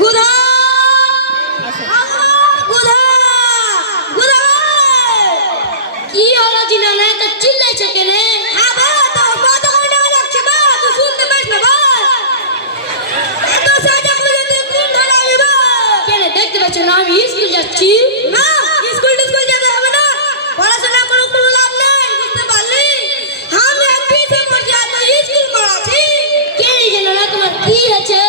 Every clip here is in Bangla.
গুধা গুধা গুধা কি হলো জিনা না তো চিল্লাইছে কেনে আবা তো কত ঘন্টা লাগছে বা তুই শুনতে পাস না বা এত সাজা করে তুই কোন ধরাবি বা কেনে দেখতে পাচ্ছ না আমি স্কুল যাচ্ছি না স্কুল যেতে হবে না পড়াশোনা করে কোনো লাভ নাই বুঝতে পারলি আমি এক পিছে পড়ছি আর তুই স্কুল পড়াচ্ছি কেনে জানো না তোমার কি আছে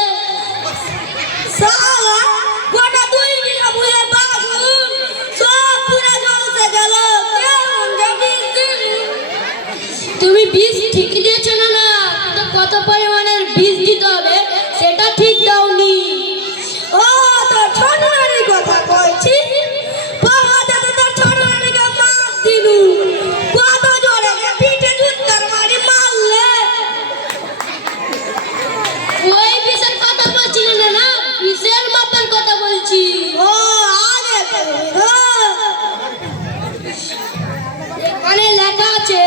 সালা গোটা দুই বিঘা বুয়ে বাগুন সব পুরা জলসে গেল কেমন যাবি তুমি বীজ ঠিক দিয়েছো না না তো কত পরিমাণের বীজ দিতে হবে সেটা ঠিক দাওনি ও তো ছোট নারীর কথা কইছি বাবা তো ছোট নারীকে মার দিলু কত জোরে পিঠে জুতার মারি মারলে ওই বিষয়ের কথা বলছি না না বিষয়ের মাপের কথা বলছি ও আগে এখানে লেখা আছে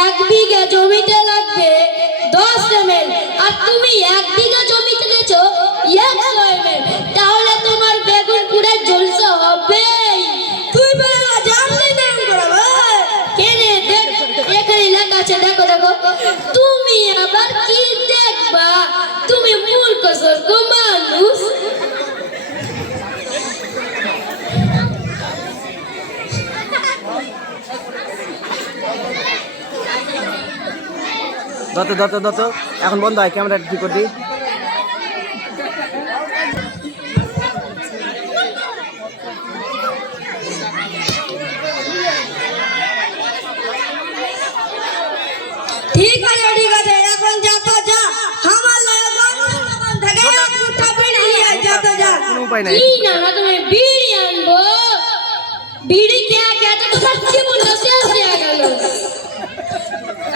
1 বিঘা জমিতে লাগবে 10 ml আর তুমি 1 বিঘা জমিতে গেছো 100 ml তাহলে তোমার বেগুন পুরো ঝলসা হবে তুই বলে জানলি না করবে কেনে দেখ এখানে লেখা আছে দেখো দেখো তুমি আবার কি দেখবা তুমি মূর্খ সর্গ মানুষ দত এখন বন্ধ হয় ক্যামেরাটা ঠিক করে দিই ঠিক আছে এখন যা তো যা আমার লাগে দোকান থেকে মুঠা বিড়ি নিয়ে যা তো যা কোনো উপায় নাই কি না না তুমি বিড়ি আনবো বিড়ি কে তো তোমার জীবনটা শেষ হয়ে গেল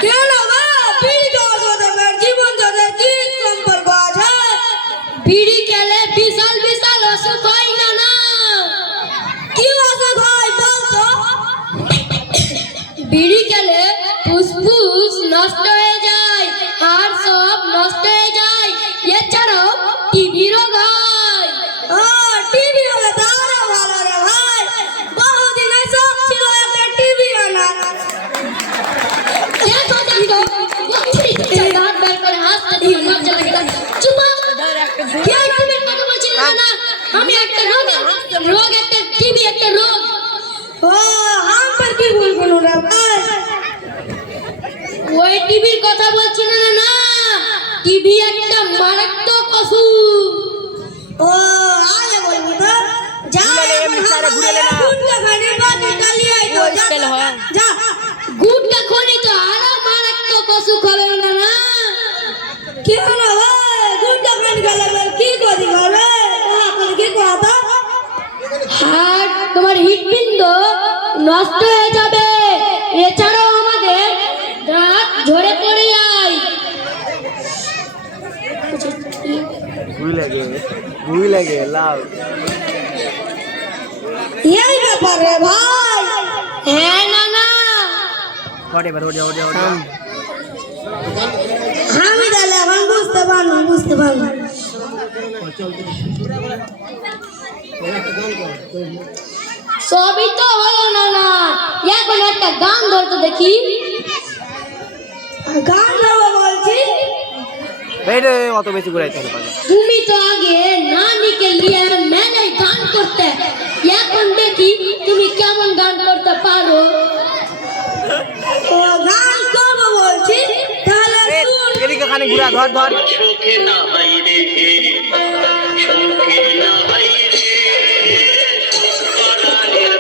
কেন বা বিড়ি খাওয়া সাথে জীবন সাথে কি সম্পর্ক আছে বিড়ি খেলে বিশাল বিশাল অসুখ হয় না না কি অসুখ হয় বল তো বিড়ি খেলে ফুসফুস নষ্ট হয়ে যায় হাড় সব নষ্ট হয়ে যায় এছাড়াও টিবি রোগ হয় টিবি হলে তো আরো ভালো রে ভাই বহুদিন সব ছিল একটা টিবি আনা আমি একটা রোগ একটা টিবি একটা রোগ ও হাম पर কি বলবো না ভাই ওই টিভির কথা বলছি না না টিভি একটা মারাত্মক অসুখ ও আগে বলবো তো যা ঘুরে লে না গুটকা খানে বাকি ডালি আই তো যা গুটকা খানি তো আরো মারাত্মক অসুখ হবে না না কি হলো ভাই গুটকা খানি গেলে কি করি হবে আপনি কি কথা হার্ট তোমার হৃদপিণ্ড নষ্ট হয়ে যাবে এছাড়াও আমাদের দাঁত ঝরে পড়ে যায় ভুই লাগে লাভ এই ব্যাপার রে ভাই হ্যাঁ না না ওঠে আমি তাহলে এখন বুঝতে পারলাম সবই তো হলো না না এখন একটা গান ধরতে দেখি গান ধরবো বলছি বেড়ে অত বেশি ঘুরাইতে হবে তুমি তো আগে নানিকে নিয়ে মেলে গান করতে এখন দেখি তুমি কেমন গান করতে পারো গান করবো বলছি তাহলে এদিকে খানে ঘুরা ধর শোকে না হাই রে শোকে না হাই রে পরাণের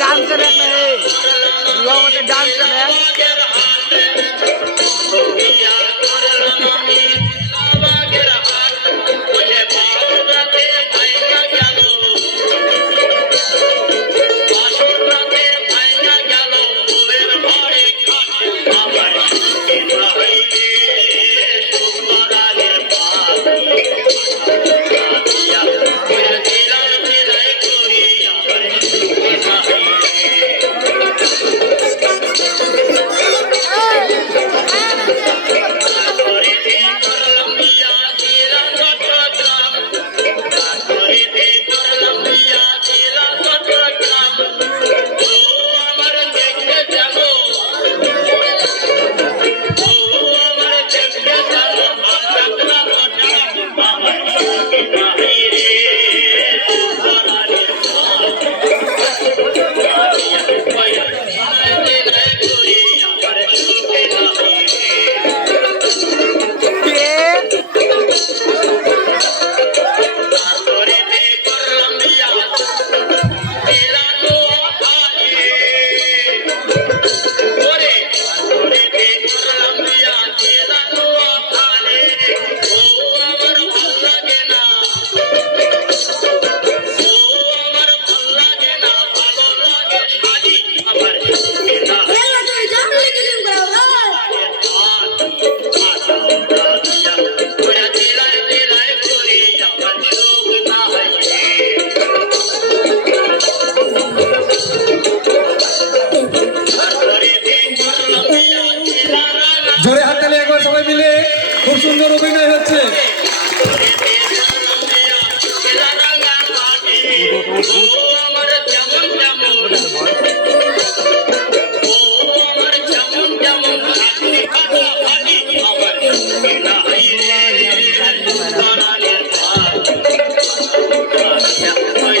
डांस कर रहे हैं डांस कर रहे हैं সঙ্গে নাই রে পরাণের ভাব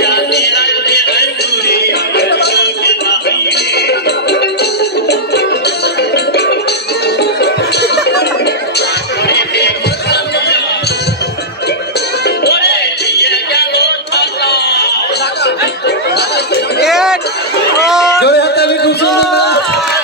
রাতে রাতে ঘুরে আমার সঙ্গে নাই ওরে দিয়ে গেল ঠান্ডা এ, ও, জোরে হাততালি খুব সুন্দর।